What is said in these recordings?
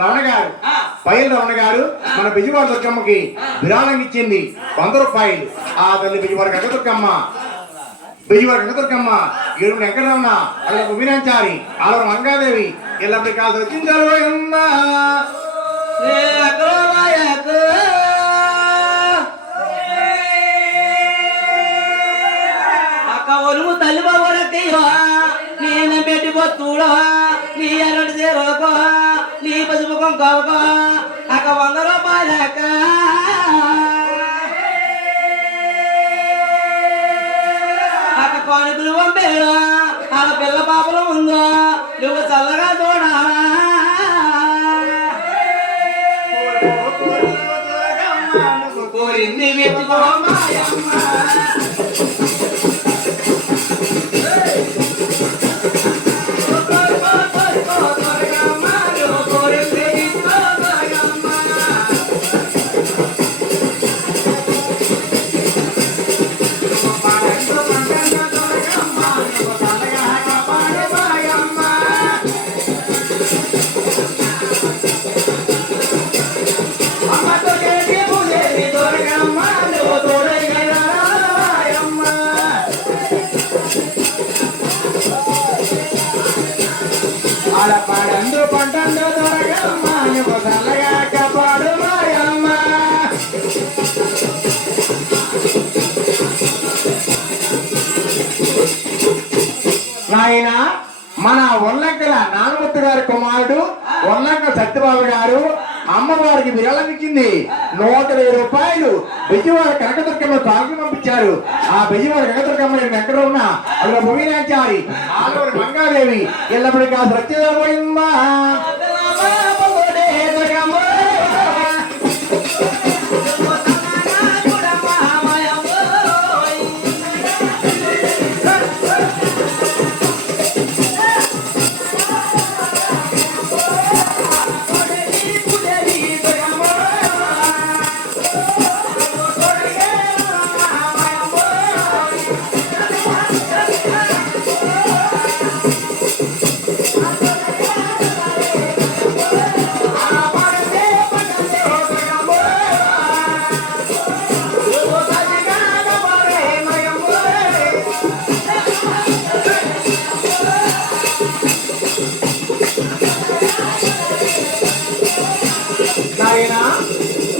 రమణ గారు మన బిజువాడ దుర్గమ్మకి విరాళం ఇచ్చింది 100 రూపాయలు. ఆ తల్లి బిజువాడ కనకదుర్గమ్మ ఏడు వెంకటరమణ అక్కడ భూమినాచారి ఆలవ మంగాదేవి ఎల్లప్పటి కాదు వచ్చిందరు అక్క ఒలుగు తల్లి బాబులకి నేను పెట్టి పోతుడా నీ కుంకవకో అక్క 100 రూపాయలు అక్క అక్క కానుకలు పంపేడు అక్క పిల్ల పాపలు ఉందో నువ్వు చల్లగా చూడాలా కోరింది వెతుకో మాయమ్మ పాడందు పంటందు దొరకమ్మ నువ్వు చల్లగా కాపాడు మాయమ్మ నాయన మన ఒల్లంకల నానముత్తు గారి కుమారుడు ఒల్లంక సత్యబాబు గారు అమ్మవారికి విరాళం ఇచ్చింది 120 రూపాయలు బెజవాడ కనకదుర్గమ్మ తాగి పంపించారు. ఆ బెజవాడ కనకదుర్గమ్మ ఎక్కడ ఉన్నా అందులో భూమినాచారి ఆలూరు మంగాదేవి ఎల్లప్పటికీ కాదు రచ్చిపోయిందా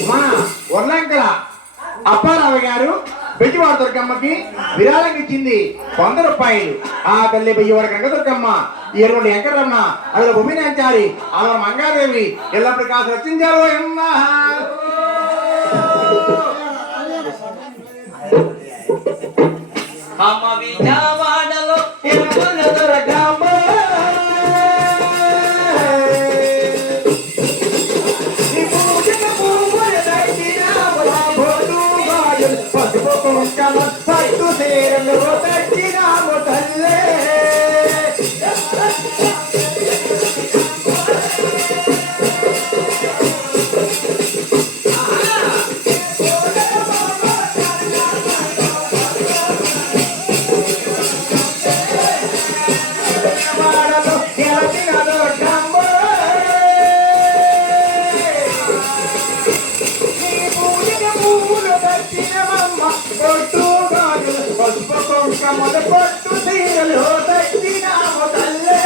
మన ఒర్లంకల అప్పారావు గారు బెజవాడ దుర్గమ్మకి విరాళం ఇచ్చింది 100 రూపాయలు. ఆ తల్లి బెజవాడ కనకదుర్గమ్మ ఎరువులు వెంకటరమణ అందులో భూమినాచారి ఆలూరు మంగాదేవి ఎల్లప్పుడు కాదు రచించారు అమ్మ విజయవాడలో దుర్గమ్మ పట్టు తీరలు తగ్గినాము తల్లే పట్టు తీరలు తగ్గినాము తల్లే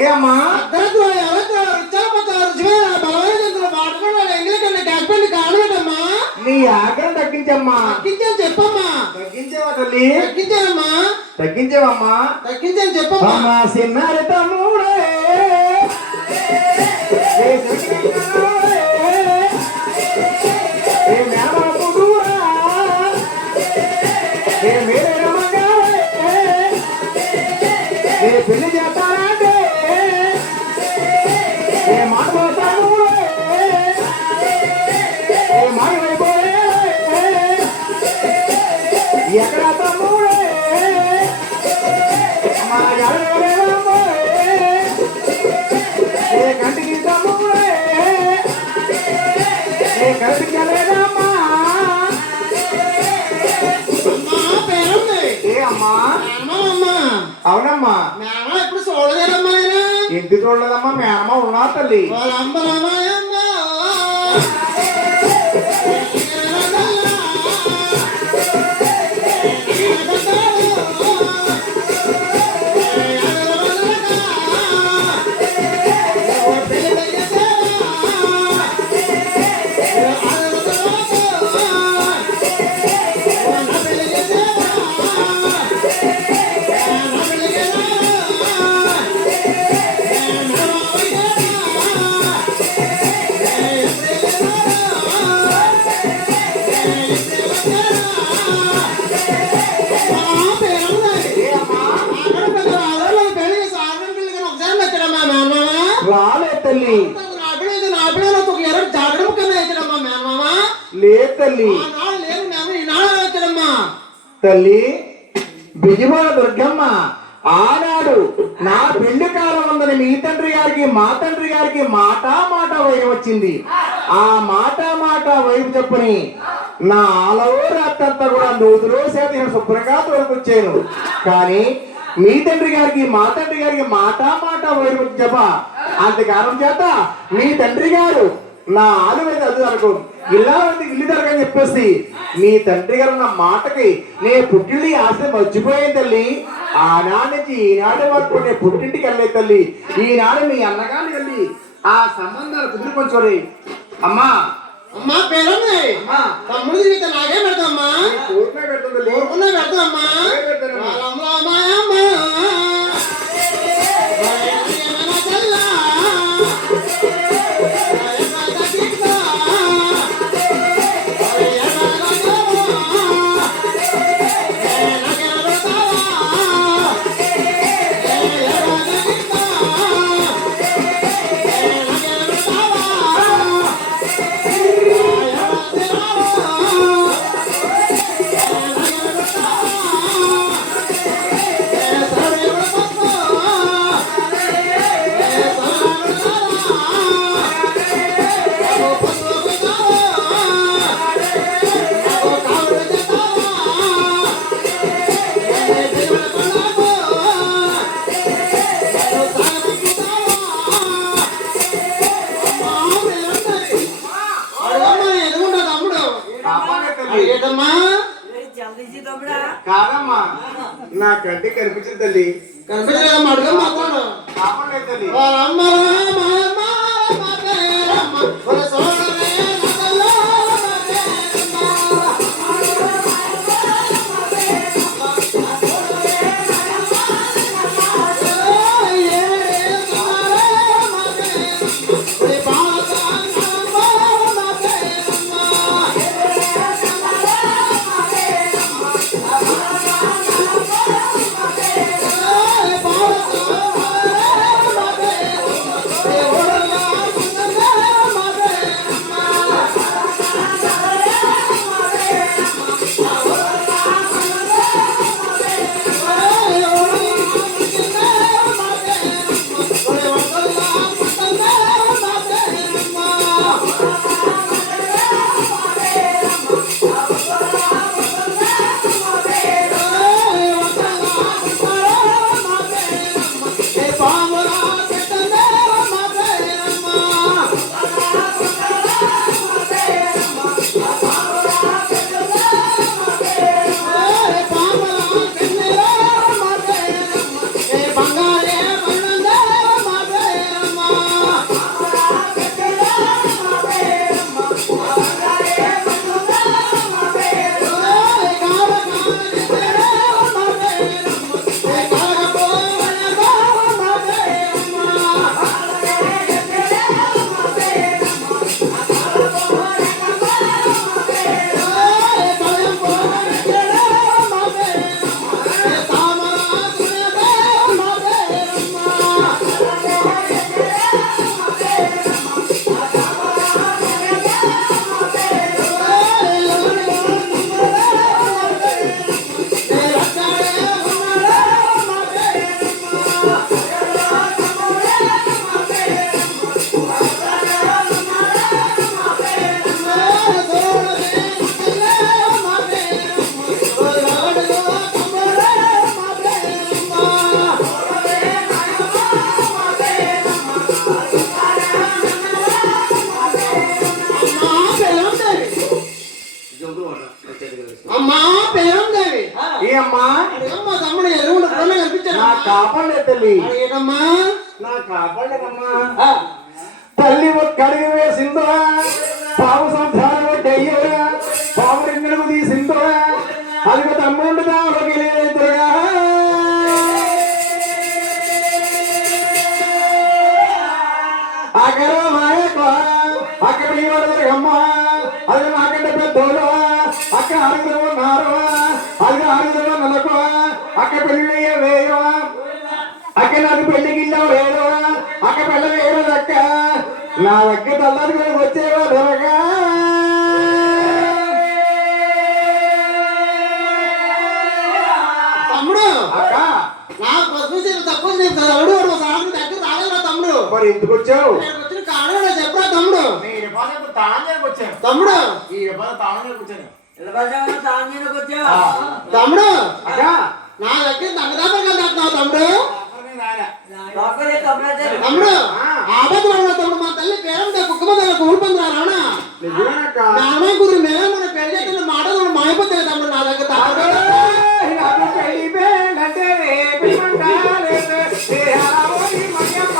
ఏమ్మా తగ్గించమ్మా. తగ్గించాను చెప్పమ్మా. తగ్గించేవా తల్లి? తగ్గించానమ్మా. తగ్గించేవమ్మా. తగ్గించాను చెప్పమ్మా. అమ్మా చిన్నారి తమ్ముడే ఏ తగ్గించాడే, ఏ మేనమాపుడురా, ఏ మేరే రమ్మగారే, ఏ పెళ్లి చేస్తానంటే ఏ మాట తమ్ముడే, ఏ మాయమైపోయే ఎక్కడ తమ్ముడే, మా ఎడలేదమ్మా, ఏ కంటికి తమ్ముడే, ఏ కంటికి లేదమ్మా. అమ్మా పేరుంది. ఏ అమ్మా? మేనమామమ్మా. అవునమ్మా. మేనమా ఎప్పుడు చూడలేదమ్మా నేను. ఎందుకు చూడలేదమ్మా? మేనమ్మ ఉన్నా తల్లి. వాళ్ళ అమ్మలమ్మాయమ్మా. రాలే తల్లి. జాగడం కన్నా వేసాడమ్మా మేనమామ. లేదు తల్లి. ఆనాడు లేదు మేము ఈనాడు వచ్చాడమ్మా. తల్లి బిజివాడ దుర్గమ్మ ఆనాడు నా పెళ్లి కాలం ఉందని మీ తండ్రి గారికి మా తండ్రి గారికి మాట వైపు వచ్చింది. ఆ మాట వైపు చెప్పుని నా ఆలవో రాత్రంతా కూడా నూతులో చేత నేను శుభ్రంగా తోలుకొచ్చాను. కానీ మీ తండ్రి గారికి మా తండ్రి గారికి మాట వైపు చెప్ప అంతకాలం చేత మీ తండ్రి గారు నా ఆలువైతే అది అనుకో ఇలా ఇల్లు జరగని చెప్పేసి మీ తండ్రి గారు నా మాటకి నే పుట్టిల్లి ఆశ మర్చిపోయాను తల్లి. ఆనాడు నుంచి ఈనాడు వరకు నేను పుట్టింటికి వెళ్ళలేదు తల్లి. ఈనాడు మీ అన్నగారిని వెళ్ళి ఆ సంబంధాలు కుదురుకొని అమ్మా. అమ్మా పేరుంది. అమ్మా తమ్ముడు తిరిగితే నాకే పెడతామ్మా. కోరుకునే పెడుతుంది. కోరుకున్నా పెడతామ్మా. వాళ్ళ అమ్మలమ్మాయమ్మా. కాదమ్మా నా కంటి కనిపించింది తల్లి. కనిపించలేదమ్మా. అడుగమ్మా అక్కడ. కాపాడలేదు తల్లి. వాళ్ళ అమ్మలమ్మాయమ్మ. కాపాడలే తల్లి, అడిగేటమ్మా నా కాపాడలేదమ్మా. ఆ, తల్లి కడిగి వేసిందో, పాము సంతానం అయ్యో, పాము రింగడుగు తీసిందో, అది తమ్ముడు దానికి లేదుగా. అక్కడ మాయకు అక్కడ అమ్మ, అది నాకంటే పెద్దోడు, అక్క అరుగుదల ఉన్నారు, అది అరుగుదల నెలకు, అక్క పెళ్లి వేయో, అక్క నాకు పెళ్లికి వేరు, అక్క పెళ్ళ వేరు అక్క, నా దగ్గర తల్లారికి వచ్చేవా దొరగా. తమ్ముడు అక్క నా పసుపు తక్కువ తమ్ముడు సాధన దగ్గర రాలేదా తమ్ముడు? మరి ఎందుకు వచ్చావు? నేను వచ్చిన కారణం నాకు చెప్పరా తమ్ముడు? వచ్చాను తమ్ముడు తమ్ముడు అక్క నా దగ్గర దండదాపరకాలు దాటున్నావు తమ్ముడు. తమ్ముడు ఆపద తమ్ముడు, మా తల్లి పేరంటే కుక్కమంది కూలిపోయింది రావణ నిజమేనక్క. నాన్న కుదిరి మేము మన పెళ్లి మాటలు మాయిపోతాయి తమ్ముడు. నా దగ్గర తమ్ముడు నాకు పెళ్లి పేరంటే రేపిమంటారే, దేహావోని మయ్యమ్మ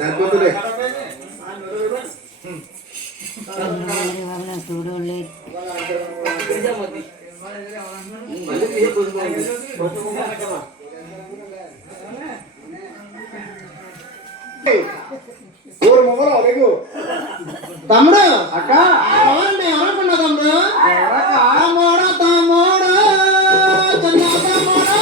సరిపోతుంది. ఊరు మొగలు అడుగు. తమ్ముడు అక్క ఎవరండి ఎవరనుకున్నా తమ్ముడు? తమ్ముడు తమ్ముడు చిన్న తమ్ముడు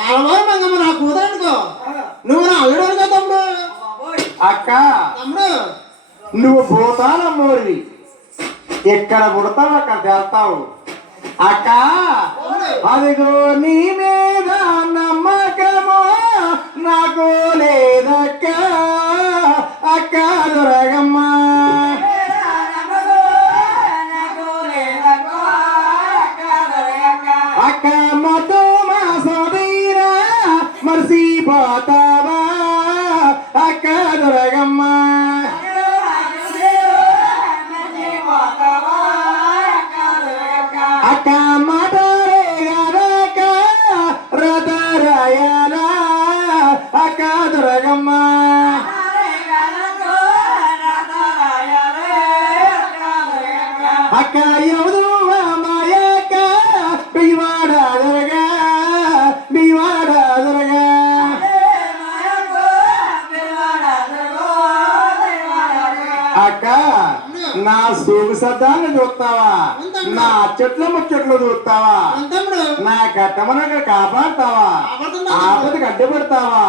ఆడవారు మంగమ్మ నా కూతురు అనుకో, నువ్వు నా అల్లుడు అనుకో తమ్ముడు. అక్క తమ్ముడు నువ్వు భూతాలమ్మోరివి, ఎక్కడ పుడతావు అక్కడ చేస్తావు. అక్క అదిగో నీ మీద నమ్మకమో నాకు లేదక్క, అక్క దొరగమ్మ. అక్క మధు మా సోదీరా మర్చిపోతావా, అక్క దొరగమ్మ. అక్క మాటరే గనక రతరాయల, అక్క దొరగమ్మ. అక్క ఎవరు మాయక్క బివాడ దొరగా, బివాడ దొరగా. అక్క నా సూగు సద్దాన్ని చూస్తావా, నా చెట్ల ముచ్చట్లు చూస్తావా, తమ్ముడు నా కట్టమనక కాపాడుతావా, ఆపదకి అడ్డుపడతావా,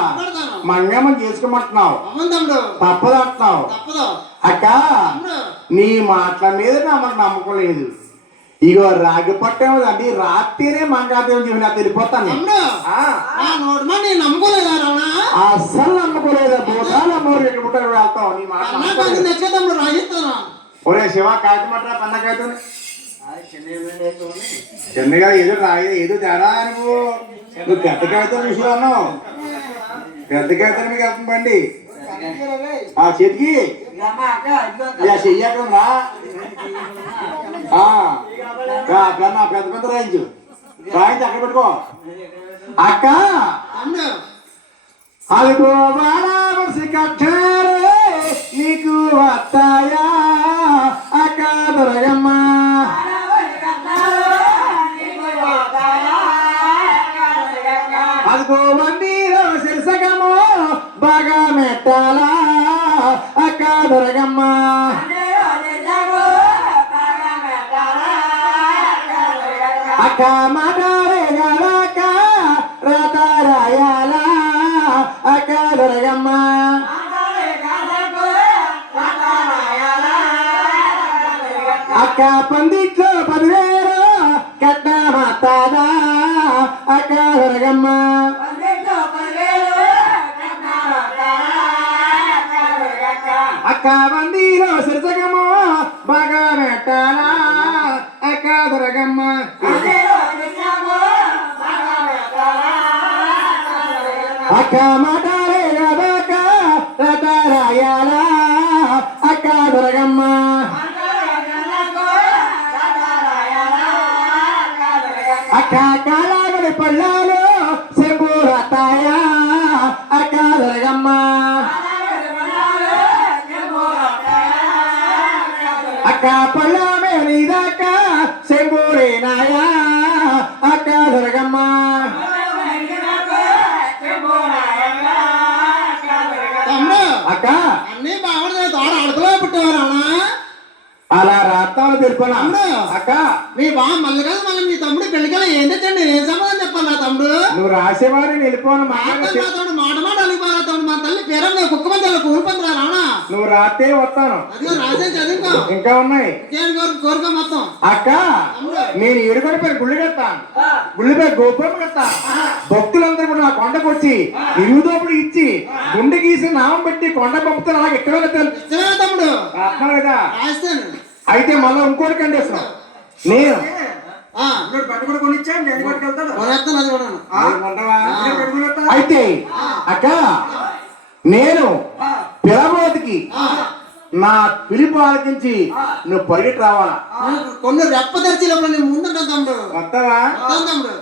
మంగమ్మ చేసుకోమంటున్నావు, అవును తమ్ముడు తప్పదంటున్నావు. తప్పదు అక్క తమ్ముడు. నీ మాటల మీద నాకు నమ్మకం లేదు. ఇగో రాగి పట్టం అండి, రాత్రినే మంగాదేవి చెప్పి నాకు తెలిపోతాను. తమ్ముడు నా నోటి మాట నేను నమ్ముకోలేదా రావణ? అస్సలు నమ్మకం భూతాలు అమ్మవారు ఎక్కడ పుట్టారు వెళ్తావు. నీ మాట నాకు నమ్మకం అది లేదు. నచ్చే తమ్ముడు రాయిస్తాను. ఒరే శివ కాయటమట్రా పన్నకైతే చిన్నగా ఏదో రాయి ఏదో తేడా నువ్వు నువ్వు పెద్ద కాగితం విషయం అన్నావు. పెద్ద కాగితం మీకు వెళ్తుందండి ఆ చేతికి చెయ్యి అక్కడ రా. పెద్ద పెద్ద రాయించు, రాయించి అక్కడ పెట్టుకో. అక్క తమ్ముడు అదిగో వారావసి కట్టారే నీకు వస్తాయా, అక్క దొరగమ్మ. అదిగో వందీలో శిర్సగమో బాగా మెట్టాలా, అక్క దొరగమ్మ. అక్క మాటారే గలక రతరాయాల, అక్క దొరగమ్మ. అక్క పందిట్లో 10,000 కట్ట మాతాదా, అక్క దొరగమ్మ. అక్క వందీలో శిర్సగమో బాగా మెట్టాలా, అక్క దొరగమ్మ. అక్క మాటారే గదక రతరాయాల, అక్క దొరగమ్మ. అక్క కాలాగడి పళ్ళాలు సెంబూరతాయా, అక్క దొరగమ్మ. అక్క పళ్ళ మేదాక సెంబూరేనాయా, అక్క దొరగమ్మ. తమ్ముడు అక్క అన్నీ బాగుంది. తోడ అడుగులో పుట్టేవారా? అలా రాత్తాలు తెలుపనా తమ్ముడు అక్క? మీ బావ మళ్ళీ కదా మళ్ళీ మీ తమ్ముడు పెళ్ళికల్లా ఏం తెచ్చండి? ఏం సమాధానం చెప్పాలి నా తమ్ముడు? నువ్వు రాసేవారిని వెళ్ళిపోను మా తమ్ముడు మాట మాట అలిగిపోరా తమ్ముడు. మా తల్లి పేరమ్మ కుక్క మంది కూలిపోతున్నా రావణ. నువ్వు రాతే వస్తాను. అదిగో రాసే చదువుకో, ఇంకా ఉన్నాయి ఇంకేం కోరుకో మొత్తం. అక్క. నేను ఏడుకొండపై గుళ్ళు కడతాను, గుళ్ళపై గోపురం కడతాను. భక్తులందరూ కూడా నా కొండకు వచ్చి ఇరుదోపుడు ఇచ్చి గుండె గీసి నామం పెట్టి కొండ పంపుతాను. అలాగే ఎక్కడ ఇష్టమే తమ్ముడు రాస్తున్నాను కదా. రాస్తాను. అయితే మళ్ళీ ఇంకోటి కండేస్తున్నాం. నేను కొనేస్తాను అది కూడా. అయితే అక్క నేను పిలబోతికి నా పిలుపు ఆలకించి నువ్వు పరిగెట్టి రావాలా. కొన్ని రెప్ప తెరిచి లోపల నేను ముందుంటాను తమ్ముడు. వస్తావా? వస్తాను తమ్ముడు.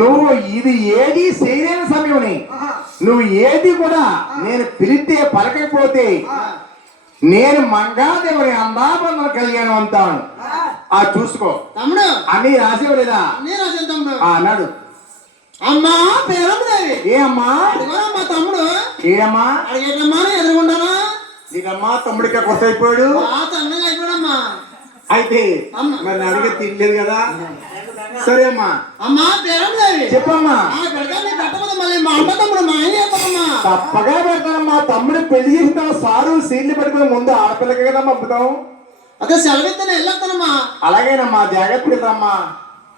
నువ్వు ఇది ఏది చేయలేని సమయం, నువ్వు ఏది కూడా నేను పిలిస్తే పలకపోతే నేను మంగాదేవుని అందాబంధన కళ్యాణం అంటాను. ఆ చూసుకో తమ్ముడు. అన్ని రాసేవలేదా? అన్నీ రాశాను తమ్ముడు. అన్నాడు. అమ్మా పేరమ్మదేవి. ఏ అమ్మా? మా తమ్ముడు. ఏ అమ్మా? అడిగేటమ్మా ఎదురుకుంటానా? నీకమ్మా తమ్ముడికి కొత్త అయిపోయాడు. సన్నగా అయిపోయాడమ్మా. అయితే మరి అడిగే తినలేదు కదా. సరే అమ్మా. అమ్మా పేరందేవి చెప్పమ్మా. ఆ పిల్లగాన్ని కట్టకపోతే మళ్ళీ మా అమ్మ తమ్ముడు మా ఆయన చెప్పమ్మా. తప్పగా పెడతానమ్మా. తమ్ముడు పెళ్లి చేసిన సారు సీట్లు పెట్టుకుని ముందు ఆడపిల్లకి కదా పంపుతాం. అదే సెలవిత్తనే వెళ్ళొస్తానమ్మా. అలాగేనమ్మా, జాగ్రత్త పెడతామ్మా.